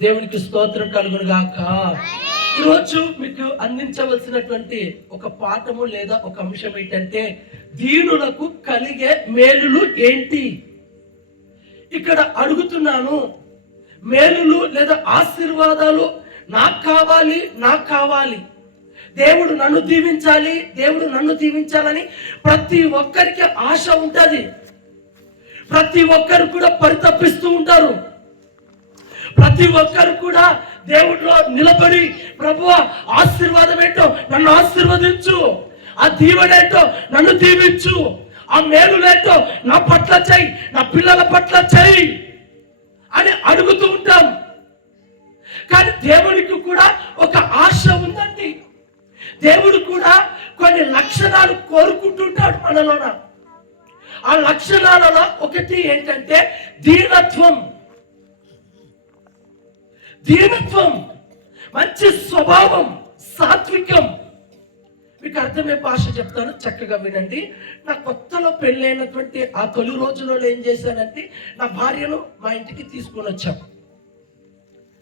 దేవునికి స్తోత్రం కలుగును గాక ఈరోజు మీకు అందించవలసినటువంటి ఒక పాఠము లేదా ఒక అంశం ఏంటంటే దీనులకు కలిగే మేలులు ఏంటి? ఇక్కడ అడుగుతున్నాను మేలులు లేదా ఆశీర్వాదాలు నాకు కావాలి నాకు కావాలి. దేవుడు నన్ను దీవించాలి దేవుడు నన్ను దీవించాలని ప్రతి ఒక్కరికి ఆశ ఉంటుంది. ప్రతి ఒక్కరు కూడా పరితపిస్తూ ఉంటారు. ప్రతి ఒక్కరు కూడా దేవుడిలో నిలబడి ప్రభు ఆశీర్వాదం ఏంటో నన్ను ఆశీర్వదించు. ఆ దీవెనేంటో నన్ను దీవించు. ఆ మేలులేంటో నా పట్ల చెయ్యి నా పిల్లల పట్ల చెయ్యి అని అడుగుతూ ఉంటాం. కానీ దేవునికి కూడా ఒక ఆశ ఉందండి. దేవుడు కూడా కొన్ని లక్షణాలు కోరుకుంటుంటాడు మనలోన. ఆ లక్షణాలలో ఒకటి ఏంటంటే దీనత్వం. దీనత్వం మంచి స్వభావం సాత్వికం. మీకు అర్థమయ్యే భాష చెప్తాను చక్కగా వినండి. నా కొత్తలో పెళ్ళైనటువంటి ఆ తొలి రోజులలో ఏం చేశానంటే నా భార్యను మా ఇంటికి తీసుకొని వచ్చాం.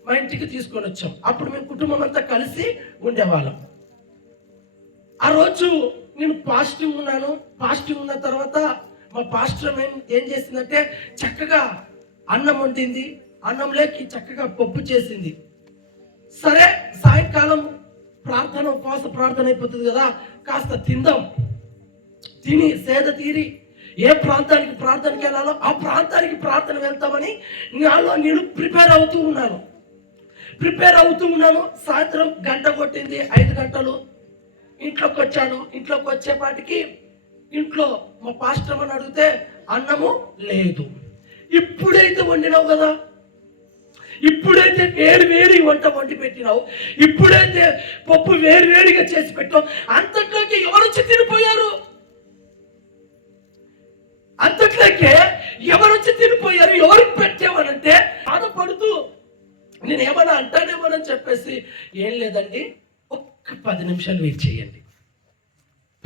మా ఇంటికి తీసుకొని వచ్చాం. అప్పుడు మేము కుటుంబం అంతా కలిసి ఉండేవాళ్ళం. ఆ రోజు నేను పాజిటివ్ ఉన్నాను. పాజిటివ్ ఉన్న తర్వాత మా పాస్టర్ ఏం ఏం చేసిందంటే చక్కగా అన్నం వండింది. అన్నంలోకి చక్కగా పప్పు చేసింది. సరే సాయంకాలం ప్రార్థన ఉపవాస ప్రార్థన అయిపోతుంది కదా కాస్త తిందాం. తిని సేద తీరి ఏ ప్రాంతానికి ప్రార్థనకి వెళ్ళాలో ఆ ప్రాంతానికి ప్రార్థన వెళ్తామని నాలో నేను ప్రిపేర్ అవుతూ ఉన్నాను. ప్రిపేర్ అవుతూ ఉన్నాను. సాయంత్రం గంట కొట్టింది ఐదు గంటలు. ఇంట్లోకి వచ్చాను. ఇంట్లోకి వచ్చేపాటికి ఇంట్లో మా పాస్టర్ అని అడిగితే అన్నము లేదు. ఇప్పుడైతే వండినావు కదా. ఇప్పుడైతే వేరు వేడి వంట వండి పెట్టినావు. ఇప్పుడైతే పప్పు వేరు వేడిగా చేసి పెట్టావు. అంతట్లోకి ఎవరొచ్చి తినిపోయారు? అంతట్లోకే ఎవరొచ్చి తినిపోయారు? ఎవరికి పెట్టామనంటే బాధపడుతూ నేను ఏమన్నా అంటానేమోనని చెప్పేసి ఏం లేదండి. ఒక్క పది నిమిషాలు వెయిట్ చేయండి.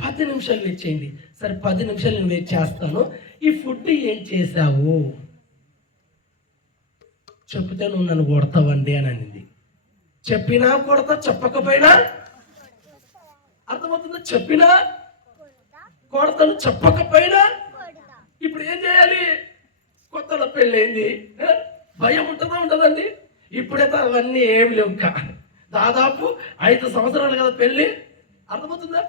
పది నిమిషాలు వెయిట్ చేయండి. సరే పది నిమిషాలు నేను వెయిట్ చేస్తాను. ఈ ఫుడ్ ఏం చేశావు? చెప్తే నువ్వు నన్ను కొడతావండి అని అనింది. చెప్పినా కొడతా చెప్పకపోయినా? అర్థమవుతుందా? చెప్పినా? కొడతాను చెప్పకపోయినా? ఇప్పుడు ఏం చేయాలి? కొత్తలో పెళ్ళైంది భయం ఉంటుందా ఉంటుందండి ఇప్పుడైతే అవన్నీ ఏం లేవు దాదాపు ఐదు సంవత్సరాలు కదా పెళ్ళి. అర్థమవుతుందా?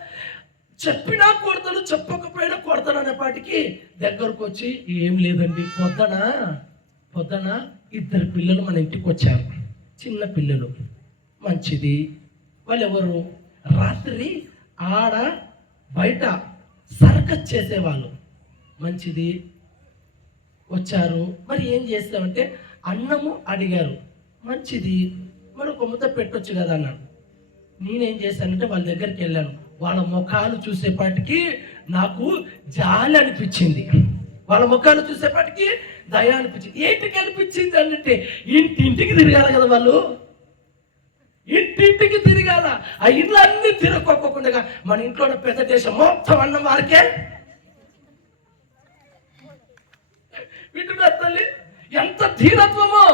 చెప్పినా కొడతాను చెప్పకపోయినా కొడతాను అనేపాటికి దగ్గరకు వచ్చి ఏం లేదండి. పొద్దున? పొద్దున? ఇద్దరు పిల్లలు మన ఇంటికి వచ్చారు. చిన్న పిల్లలు. మంచిది. వాళ్ళు ఎవరు రాత్రి ఆడ బయట సర్కస్ చేసేవాళ్ళు. మంచిది. వచ్చారు. మరి ఏం చేస్తామంటే అన్నము అడిగారు. మంచిది. మరి ఒక ముద్ద పెట్టొచ్చు కదా అన్నాను నేనేం చేశానంటే వాళ్ళ దగ్గరికి వెళ్ళాను. వాళ్ళ ముఖాలు చూసేపాటికి నాకు జాలి అనిపించింది. వాళ్ళ ముఖాలు చూసేపాటికి దయ అనిపించింది ఏంటికి అనిపించింది అంటే ఇంటింటికి తిరగాలి కదా వాళ్ళు? ఇంటింటికి తిరగాల. ఆ ఇంట్లో అన్ని తిరగొక్కకుండా మన ఇంట్లో పెద్ద దేశం మొత్తం అన్నం వారికే వింటున్నారు తల్లి? ఎంత ధీనత్వమో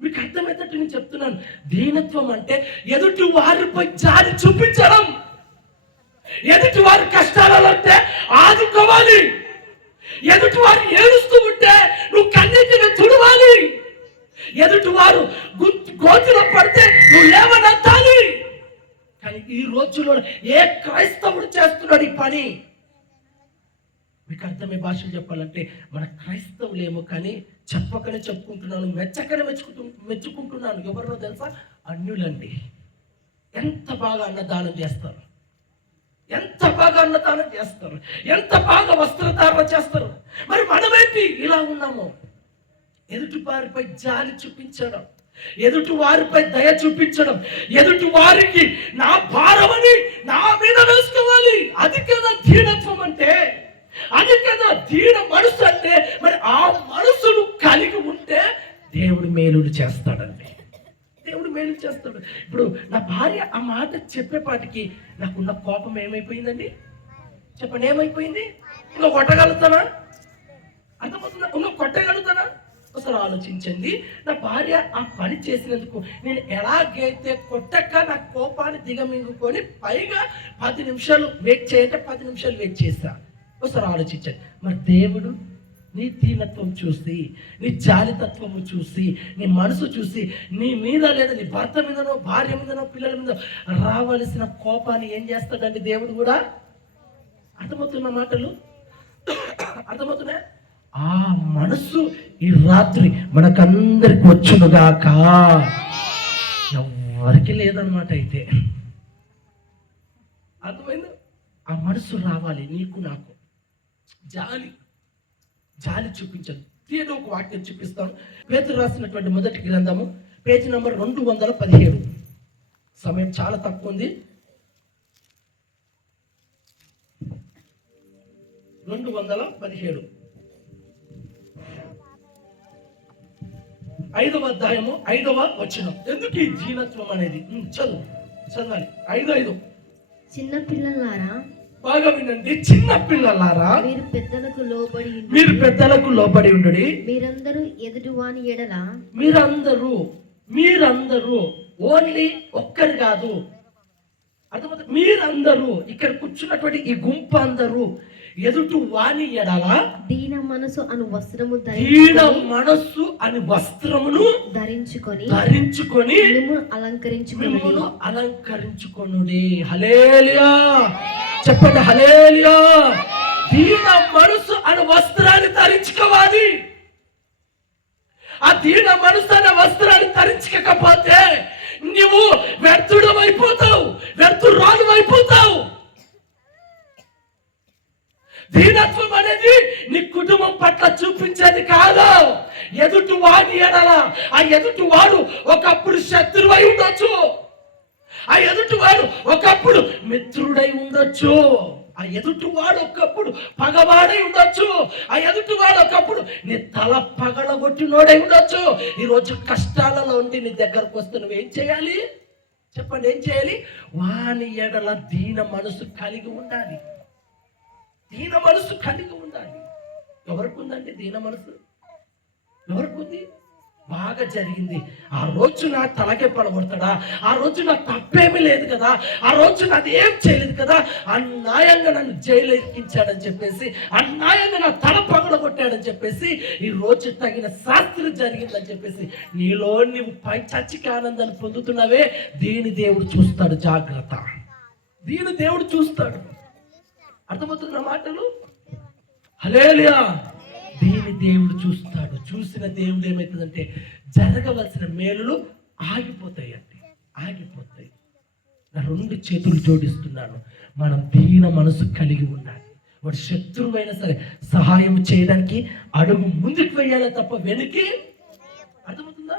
మీకు అర్థమయ్యేటట్టు నేను చెప్తున్నాను. దీనత్వం అంటే ఎదుటి వారిపై జారి చూపించడం. ఎదుటి వారి కష్టాలలో ఉంటే ఆదుకోవాలి. ఎదుటివారు ఏడుస్తూ ఉంటే నువ్వు కన్నెత్తిన తుడవాలి. ఎదుటివారు గోతిలో పడితే నువ్వు లేవనెత్తాలి. కానీ ఈ రోజుల్లో ఏ క్రైస్తవుడు చేస్తున్నాడు ఈ పని? మీకు అర్థమే భాషలు చెప్పాలంటే మన క్రైస్తవులేమో కానీ చెప్పకనే చెప్పుకుంటున్నాను మెచ్చకనే మెచ్చుకుంటు మెచ్చుకుంటున్నాను. ఎవరినో తెలుసా? అన్యులండి. ఎంత బాగా అన్నదానం చేస్తారు? ఎంత బాగా అన్నదానం చేస్తారు? ఎంత బాగా వస్త్రధారణ చేస్తారు? మరి మనమేంటి ఇలా ఉన్నాము? ఎదుటి వారిపై జాలి చూపించడం ఎదుటి వారిపై దయ చూపించడం ఎదుటి వారికి నా భారమని నా మీద వేసుకోవాలి. అది కదా దీనత్వం అంటే అది కదా దీన మనసు అంటే మరి ఆ మనసును కలిగి ఉంటే దేవుడు మేలుడు చేస్తాడండి. దేవుడు మేలు చేస్తాడు. ఇప్పుడు నా భార్య ఆ మాట చెప్పేపాటికి నాకున్న కోపం ఏమైపోయిందండి? చెప్పండి ఏమైపోయింది? ఇంకా కొట్టగలుగుతానా? అర్థమవుతుందా? ఇంకా కొట్టగలుగుతానా? ఒకసారి ఆలోచించండి. నా భార్య ఆ పని చేసినందుకు నేను ఎలాగైతే కొట్టక నా కోపాన్ని దిగమింగుకొని పైగా పది నిమిషాలు వెయిట్ చేయంటే పది నిమిషాలు వెయిట్ చేశా ఒకసారి ఆలోచించండి. మరి దేవుడు నీ దీనత్వం చూసి నీ జాలితత్వము చూసి నీ మనసు చూసి నీ మీద లేదా నీ భర్త మీదనో భార్య మీదనో పిల్లల మీద రావలసిన కోపాన్ని ఏం చేస్తాడండి దేవుడు కూడా? అర్థమవుతున్న మాటలు? అర్థమవుతున్నా ఆ మనస్సు ఈ రాత్రి మనకందరికి వచ్చునుగాక. ఎవరికి లేదన్నమాట అయితే. అర్థమైంది? ఆ మనసు రావాలి నీకు నాకు. జాలి. జాలి చూపించదు నేను ఒక వాక్యం చూపిస్తాను పేతులు రాసినటువంటి మొదటి గ్రంథము పేజీ నంబర్ రెండు వందల పదిహేడు. సమయం చాలా తక్కువ ఉంది. రెండు వందల పదిహేడు. ఐదవ అధ్యాయము ఐదవ వచనం. ఎందుకు ఈ జీనత్వం అనేది? చదువు చదవాలి ఐదు ఐదు. చిన్న పిల్లలారా బాగా వినండి. చిన్న పిల్లలారా మీరు పెద్దలకు లోబడి మీరు పెద్దలకు లోబడి ఉండు మీరందరూ ఎదుటివాని ఎడల? మీరందరూ మీరందరూ ఓన్లీ ఒక్కరు కాదు. అర్థమవుతుంది? మీరందరూ ఇక్కడ కూర్చున్నటువంటి ఈ గుంపు అందరూ ఎదుటి వాణి ఎడల దీన మనసు అను వస్త్రము దీన మనస్సు అని వస్త్రమును ధరించుకొని ధరించుకొని అలంకరించుకుని అలంకరించుకొనుడి. హలేలియా చెప్పండి హలేలియా దీన మనసు అనే వస్త్రాన్ని ధరించుకోవాలి. ఆ దీన మనసు అనే వస్త్రాన్ని ధరించకపోతే నువ్వు వ్యర్థుడు అయిపోతావు వ్యర్థురాలు అయిపోతావు దీనత్వం అనేది నీ కుటుంబం పట్ల చూపించేది కాదు. ఎదుటి వాడి ఎడల ఆ ఎదుటి వాడు ఒకప్పుడు శత్రువై ఉండొచ్చు. ఆ ఎదుటి వాడు ఒకప్పుడు మిత్రుడై ఉండొచ్చు. ఆ ఎదుటి వాడు ఒకప్పుడు పగవాడై ఉండొచ్చు. ఆ ఎదుటి వాడు ఒకప్పుడు నీ తల పగలగొట్టినోడై ఉండొచ్చు. ఈరోజు కష్టాలలో ఉండి నీ దగ్గరకు వస్తే నువ్వేం చేయాలి? చెప్పండి ఏం చేయాలి? వాని ఎడల దీన మనసు కలిగి ఉండాలి. దీన మనసు కలిగి ఉండాలి. ఎవరికి ఉందండి దీన మనసు? ఎవరికి ఉంది బాగా జరిగింది. ఆ రోజు నా తలకే పడగొడతాడా? ఆ రోజు నా తప్పేమీ లేదు కదా? ఆ రోజు నాది ఏం చేయలేదు కదా? అన్యాయంగా నన్ను జైలు ఎక్కించాడని చెప్పేసి అన్యాయంగా నా తల పగలగొట్టాడని చెప్పేసి ఈ రోజు తగిన శాస్త్రం జరిగిందని చెప్పేసి నీలో నీవు పై చచ్చిక ఆనందాన్ని పొందుతున్నావే? దీని దేవుడు చూస్తాడు జాగ్రత్త. దీని దేవుడు చూస్తాడు. అర్థమవుతున్న మాటలు? హలేలియా దీని దేవుడు చూస్తాడు. చూసిన దేవుడు ఏమవుతుందంటే జరగవలసిన మేలులు ఆగిపోతాయి అండి ఆగిపోతాయి. నా రెండు చేతులు జోడిస్తున్నాను. మనం దీన మనసు కలిగి ఉండాలి. వాడు శత్రువైనా సరే సహాయం చేయడానికి అడుగు ముందుకు వేయాలి తప్ప వెనక్కి అర్థమవుతుందా?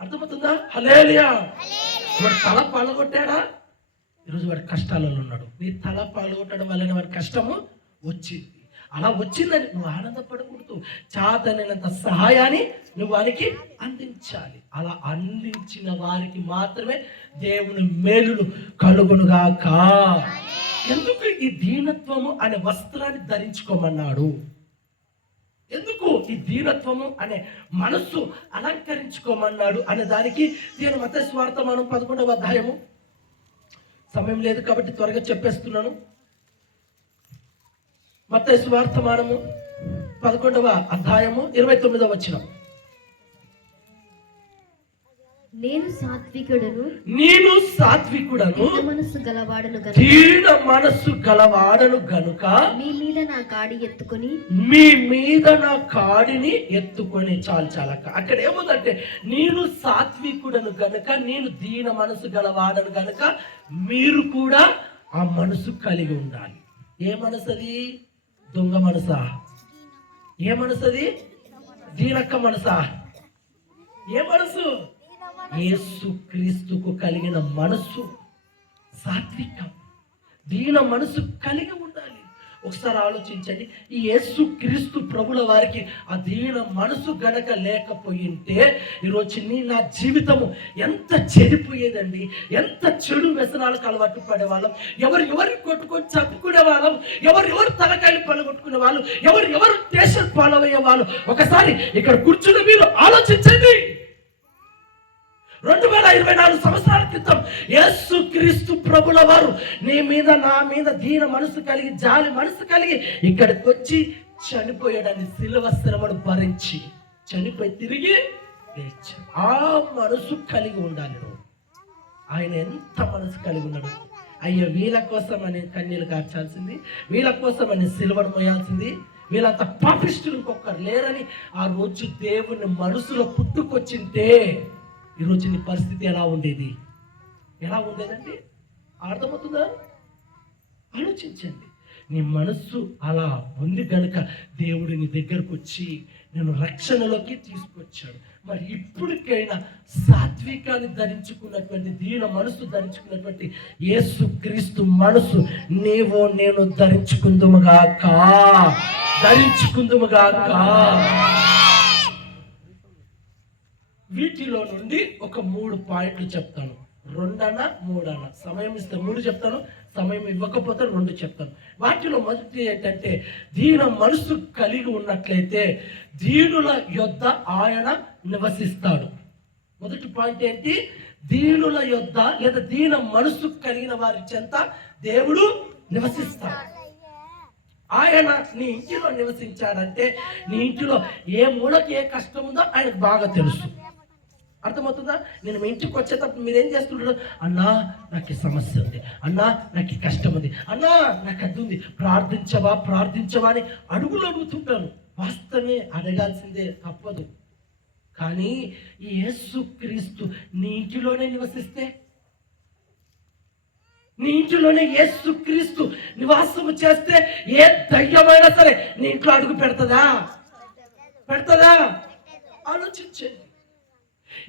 అర్థమవుతుందా? హలేలియా వాడు తల పాలగొట్టాడా ఈరోజు వాడు కష్టాలలో ఉన్నాడు. నీ తల పాలగొట్టడం వలన వాడి కష్టము వచ్చింది. అలా వచ్చిందని నువ్వు ఆనందపడకూడదు. చాతనైనంత సహాయాన్ని నువ్వు వారికి అందించాలి. అలా అందించిన వారికి మాత్రమే దేవుని మేలులు కలుగునుగాక. ఎందుకు ఈ దీనత్వము అనే వస్త్రాన్ని ధరించుకోమన్నాడు? ఎందుకు ఈ దీనత్వము అనే మనస్సు అలంకరించుకోమన్నాడు అనే దానికి నేను మత స్వార్థ మనం పదకొండవ అధ్యాయము. సమయం లేదు కాబట్టి త్వరగా చెప్పేస్తున్నాను. మత స్వార్థమానము పదకొండవ అధ్యాయము ఇరవై తొమ్మిదవ వచ్చిన నేను సాత్వికుడును నేను సాత్వికుడను మనసు గలవాడను దీన మనస్సు గలవాడను గనుక మీ మీద నా గాడి ఎత్తుకొని మీ మీద నా కాడిని ఎత్తుకొని చాలు చాలక. అక్కడ ఏముందంటే నేను సాత్వికుడను గనుక నేను దీన మనసు గలవాడను గనుక మీరు కూడా ఆ మనసు కలిగి ఉండాలి. ఏ మనసు అది దొంగ మనసా. ఏ మనసది? దీనక్క మనసా. ఏ మనసు? యేసు క్రీస్తుకు కలిగిన మనస్సు సాత్వికం. దీన మనసు కలిగి ఒకసారి ఆలోచించండి. ఈ యేసు క్రీస్తు ప్రభుల వారికి అధీన మనసు గనక లేకపోయింటే ఈరోజు నీ నా జీవితము ఎంత చెడిపోయేదండి. ఎంత చెడు వ్యసనాలకు అలవాటు పడేవాళ్ళం. ఎవరు ఎవరిని కొట్టుకొని చంపుకునే వాళ్ళం. ఎవరు ఎవరు తలకాయలు పలగొట్టుకునే వాళ్ళు. ఎవరు ఎవరు స్టేషన్ పాలవయ్యే వాళ్ళు. ఒకసారి ఇక్కడ కూర్చుని మీరు ఆలోచించండి. రెండు వేల ఇరవై నాలుగు సంవత్సరాల క్రితం యేసు క్రీస్తు ప్రభుల వారు నీ మీద నా మీద దీన మనసు కలిగి జాలి మనసు కలిగి ఇక్కడికి వచ్చి చనిపోయాడని శిలవ శ్రమను భరించి చనిపోయి తిరిగి ఆ మనసు కలిగి ఉండాలి ఆయన ఎంత మనసు కలిగి ఉన్నాడు? అయ్యో వీళ్ళ కోసం అని కన్నీళ్ళు కార్చాల్సింది వీళ్ళ కోసం అని సిలువను మోయాల్సింది వీళ్ళంత పాపిస్టులు ఇంకొకరు లేరని ఆ రోజు దేవుని మనసులో పుట్టుకొచ్చింటే ఈరోజు నీ పరిస్థితి ఎలా ఉండేది? ఎలా ఉండేదండి అర్థమవుతుందా? ఆలోచించండి. నీ మనస్సు అలా ఉంది కనుక దేవుడు నీ దగ్గరకు వచ్చి నేను రక్షణలోకి తీసుకొచ్చాడు. మరి ఇప్పటికైనా సాత్వికాన్ని ధరించుకున్నటువంటి దీన మనసు ధరించుకున్నటువంటి యేసు క్రీస్తు మనసు నీవో నేను ధరించుకుందుముగాక. ధరించుకుందుముగాక. ఒక మూడు పాయింట్లు చెప్తాను. రెండన మూడన. సమయం ఇస్తే మూడు చెప్తాను సమయం ఇవ్వకపోతే రెండు చెప్తాను. వాటిలో మొదటి ఏంటంటే దీన మనసు కలిగి ఉన్నట్లయితే దీనుల యొద్ద ఆయన నివసిస్తాడు. మొదటి పాయింట్ ఏంటి? దీనుల యొద్ద లేదా దీన మనసు కలిగిన వారి చెంత దేవుడు నివసిస్తాడు. ఆయన నీ ఇంటిలో నివసించాడంటే నీ ఇంటిలో ఏ మూలకి ఏ కష్టం ఉందో ఆయనకు బాగా తెలుసు. అర్థమవుతుందా? నేను మీ ఇంటికి వచ్చేటప్పుడు మీరేం చేస్తుంటారు? అన్నా నాకు సమస్య ఉంది. అన్నా నాకు కష్టం ఉంది. అన్నా నాకు అది ఉంది. ప్రార్థించవా ప్రార్థించవా అని అడుగులు అడుగుతుంటాను వాస్తవమే అడగాల్సిందే తప్పదు. కానీ ఈ యేసు క్రీస్తు నీ ఇంటిలోనే నివసిస్తే నీ ఇంటిలోనే యేసు క్రీస్తు నివాసము చేస్తే ఏ దయ్యమైనా సరే నీ ఇంట్లో అడుగు పెడతదా? పెడతదా? ఆలోచించండి.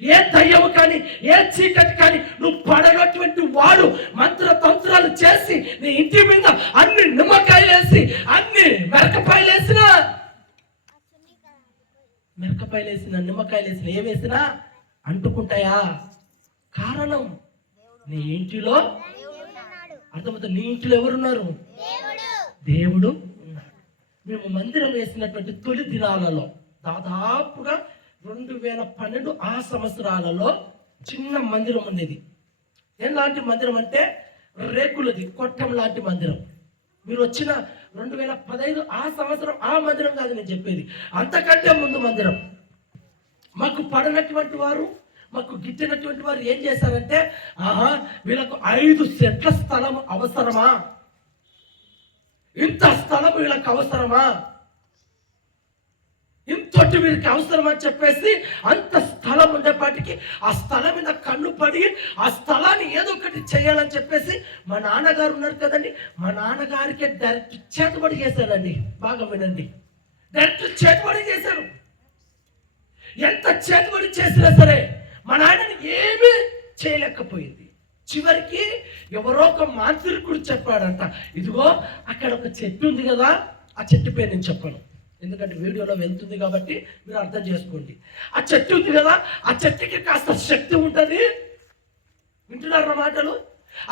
ఏ దయ్యము కానీ ఏ చీకటి కానీ నువ్వు పడనటువంటి వాడు మంత్ర తంత్రాలు చేసి నీ ఇంటి మీద అన్ని నిమ్మకాయలు వేసి అన్ని మిరకపాయలు వేసినా? మిరకపాయలు వేసిన నిమ్మకాయలు వేసిన ఏ వేసినా అంటుకుంటాయా? కారణం నీ ఇంటిలో అర్థమవుతుంది. నీ ఇంటిలో ఎవరున్నారు? దేవుడు. ఉన్నాడు మేము మందిరం వేసినటువంటి తొలి దినాలలో దాదాపుగా రెండు వేల పన్నెండు ఆ సంవత్సరాలలో చిన్న మందిరం ఉండేది ఎలాంటి మందిరం అంటే రేకులది కొట్టం లాంటి మందిరం. మీరు వచ్చిన రెండు వేల పదహైదు ఆ సంవత్సరం ఆ మందిరం కాదు నేను చెప్పేది. అంతకంటే ముందు మందిరం. మాకు పడనటువంటి వారు మాకు గిట్టినటువంటి వారు ఏం చేశారంటే ఆహా వీళ్ళకు ఐదు సెంట్ల స్థలం అవసరమా? ఇంత స్థలం వీళ్ళకు అవసరమా? ఇంతటి వీరికి అవసరం అని చెప్పేసి అంత స్థలం ఉండేపాటికి ఆ స్థలం మీద కన్ను పడి ఆ స్థలాన్ని ఏదో ఒకటి చేయాలని చెప్పేసి మా నాన్నగారు ఉన్నారు కదండి. మా నాన్నగారికి డైరెక్ట్ చేతబడి చేశారండి. బాగా వినండి. డైరెక్ట్ చేతబడి చేశారు. ఎంత చేతబడి చేసినా సరే మా నాయనని ఏమీ చేయలేకపోయింది. చివరికి ఎవరో ఒక మాంత్రికుడు చెప్పాడంట ఇదిగో అక్కడ ఒక చెట్టు ఉంది కదా ఆ చెట్టు పేరు నేను చెప్పాను. ఎందుకంటే వీడియోలో వెళ్తుంది కాబట్టి మీరు అర్థం చేసుకోండి. ఆ చెట్టు ఉంది కదా ఆ చెట్టుకి కాస్త శక్తి ఉంటుంది. వింటున్నారా మాటలు?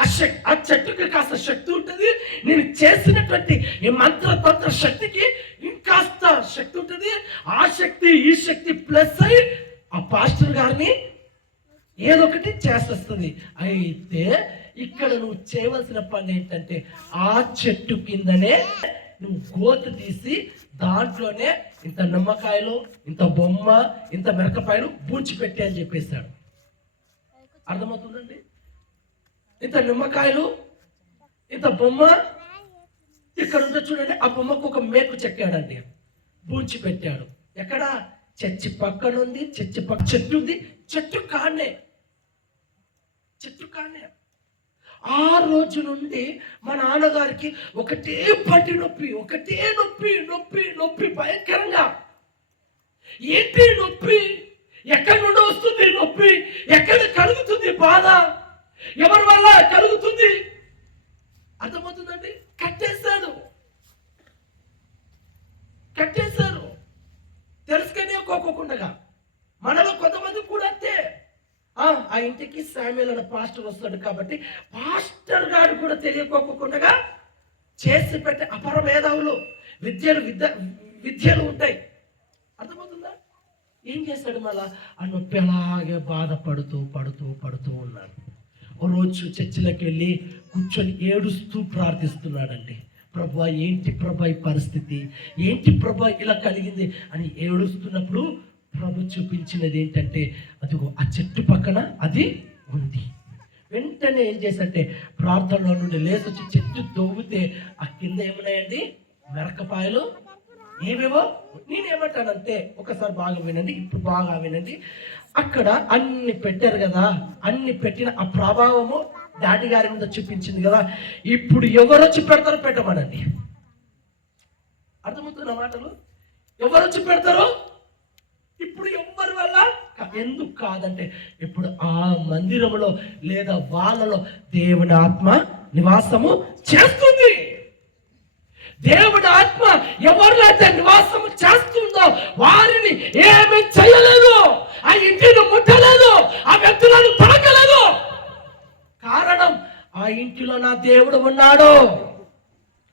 ఆ శక్ ఆ చెట్టుకి కాస్త శక్తి ఉంటుంది. నేను చేసినటువంటి ఈ మంత్ర తంత్ర శక్తికి ఇంకాస్త శక్తి ఉంటుంది. ఆ శక్తి ఈ శక్తి ప్లస్ అయి ఆ పాస్టర్ గారిని ఏదో ఒకటి చేసేస్తుంది. అయితే ఇక్కడ నువ్వు చేయవలసిన పని ఏంటంటే ఆ చెట్టు కిందనే నువ్వు గోత తీసి దాంట్లోనే ఇంత నిమ్మకాయలు ఇంత బొమ్మ ఇంత మిరకపాయలు పూడ్చిపెట్టి అని చెప్పేశాడు. అర్థమవుతుందండి? ఇంత నిమ్మకాయలు ఇంత బొమ్మ ఇక్కడ ఉంటే చూడండి ఆ బొమ్మకు ఒక మేకు చెక్కాడండి. పూడ్చి పెట్టాడు. ఎక్కడ? చర్చి పక్కన ఉంది చర్చి పక్క చెట్టు ఉంది చెట్టు కానే చెట్టు కానే. ఆ రోజు నుండి మా నాన్నగారికి ఒకటే పట్టి నొప్పి ఒకటే నొప్పి నొప్పి నొప్పి భయంకరంగా. ఏంటి నొప్పి? ఎక్కడి నుండి వస్తుంది నొప్పి? ఎక్కడ కలుగుతుంది బాధ? ఎవరి వల్ల కలుగుతుంది? అర్థమవుతుందండి? కట్టేశాడు కట్టేశారు. తెలుసుకనే కోకోకుండగా. మనలో కొంతమంది కూడా అంతే. ఆ ఇంటికి శామ్యుల్ అనే పాస్టర్ వస్తాడు కాబట్టి పాస్టర్ గారు కూడా తెలియకోకుండా చేసి పెట్టే అపర మేధావులు విద్యలు విద్య విద్యలు ఉంటాయి. అర్థమవుతుందా? ఏం చేశాడు మళ్ళా? ఆ నొప్పి అలాగే బాధపడుతూ పడుతూ పడుతూ ఉన్నాడు. ఓ రోజు చర్చిలోకి వెళ్ళి కూర్చొని ఏడుస్తూ ప్రార్థిస్తున్నాడండి. ప్రభా ఏంటి ప్రభా ఈ పరిస్థితి? ఏంటి ప్రభా ఇలా కలిగింది? అని ఏడుస్తున్నప్పుడు ప్రభు చూపించినది ఏంటంటే అదిగో ఆ చెట్టు పక్కన అది ఉంది. వెంటనే ఏం చేశాడంటే ప్రార్థనలో నుండి లేచొచ్చి చెట్టు దొవ్వితే ఆ కింద ఏమున్నాయండి? మెరకపాయలు ఏవేవో? నేనేమంటానంటే ఒకసారి బాగా వినండి ఇప్పుడు బాగా వినండి. అక్కడ అన్ని పెట్టారు కదా అన్ని పెట్టిన ఆ ప్రభావము డాడీ గారి మీద చూపించింది కదా ఇప్పుడు ఎవరు వచ్చి పెడతారు పెట్టమనండి? అర్థమవుతున్న మాటలు? ఎవరు వచ్చి పెడతారు? ఇప్పుడు ఎవ్వరి వల్ల? ఎందుకు కాదంటే ఇప్పుడు ఆ మందిరంలో లేదా వాళ్ళలో దేవుని ఆత్మ నివాసము చేస్తుంది. దేవుడి ఆత్మ ఎవరినైతే నివాసము చేస్తుందో వారిని ఏమి చేయలేదు. ఆ ఇంటిని ముట్టలేదు. ఆ వ్యక్తులను తాకలేదు కారణం ఆ ఇంటిలో నా దేవుడు ఉన్నాడు.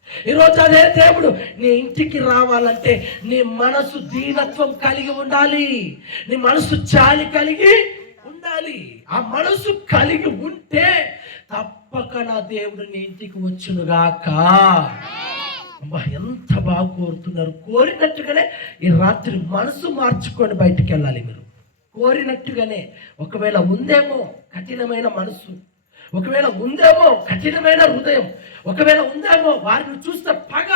ఈరోజు అదే దేవుడు నీ ఇంటికి రావాలంటే నీ మనసు దీనత్వం కలిగి ఉండాలి. నీ మనసు చాలి కలిగి ఉండాలి. ఆ మనసు కలిగి ఉంటే తప్పక నా దేవుడు నీ ఇంటికి వచ్చునుగాక. ఎంత బాగా కోరుతున్నారు. కోరినట్టుగానే ఈ రాత్రి మనసు మార్చుకొని బయటికి వెళ్ళాలి మీరు. కోరినట్టుగానే ఒకవేళ ఉందేమో కఠినమైన మనసు ఒకవేళ ఉందేమో కఠినమైన హృదయం ఒకవేళ ఉందేమో వారిని చూస్తే పగ.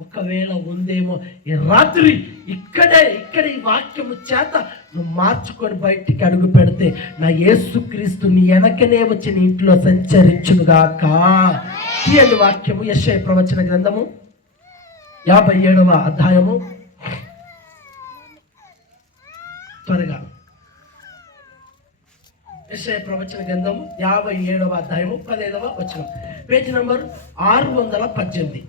ఒకవేళ ఉందేమో ఈ రాత్రి ఇక్కడే ఇక్కడ ఈ వాక్యము చేత నువ్వు మార్చుకొని బయటికి అడుగు పెడితే నా యేసుక్రీస్తు నీ వెనకనే వచ్చి నీ ఇంట్లో సంచరించునుగాక. తీయండి వాక్యము యశ్ఐ ప్రవచన గ్రంథము యాభై ఏడవ అధ్యాయము. త్వరగా. యశ్ఐ ప్రవచన గ్రంథము యాభై ఏడవ అధ్యాయము పదిహేడవ వచనం. పేజీ నంబర్ ఆరు వందల పద్దెనిమిది.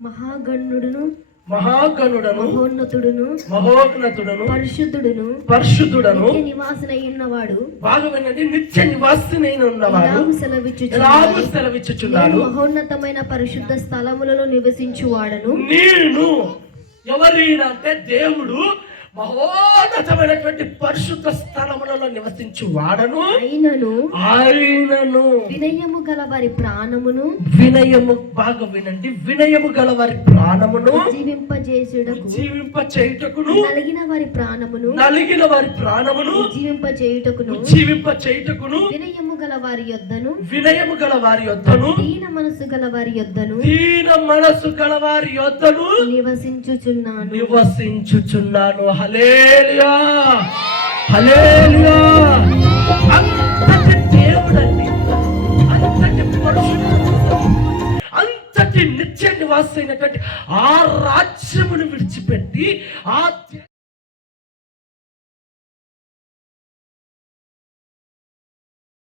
మహాగణుడును మహాగణుడను మహోన్నతుడును మహోన్నతుడను పరిశుద్ధుడును పరిశుద్ధుడను నిత్య నివాసనై ఉన్నవాడు బాగా వినండి నిత్య నివాసినైన ఉన్నవాడు ఎలాగూ సెలవిచ్చుచున్నాడు సెలవిచ్చుచున్నాడు నేను మహోన్నతమైన పరిశుద్ధ స్థలములలో నివసించువాడను. నేను ఎవరినంటే దేవుడు మహోన్నతమైనటువంటి పరిశుద్ధ స్థలములలో నివసించు వాడను. అయినను ఆయనను. వినయము గల వారి ప్రాణమును వినయము బాగా వినండి. వినయము గల వారి ప్రాణమును జీవింపజేయుటకు జీవింప చేయుటకును నలిగిన వారి ప్రాణమును నలిగిన వారి ప్రాణమును జీవింపజేయుటకును జీవింప చేయుటకును వినయము గల వారి యొద్దను వినయము గల వారి యొద్దను దీన మనసు గల వారి యొద్దను దీన మనసు గల వారి యొద్దను నివసించుచున్నాను. నివసించుచున్నాను. హలేలుయా హలేలుయా అంతటి దేవుడండి అంతటి పరిశుద్ధుడు అంతటి నిత్య నివాసైనటువంటి ఆ రాజ్యమును విడిచిపెట్టి ఆ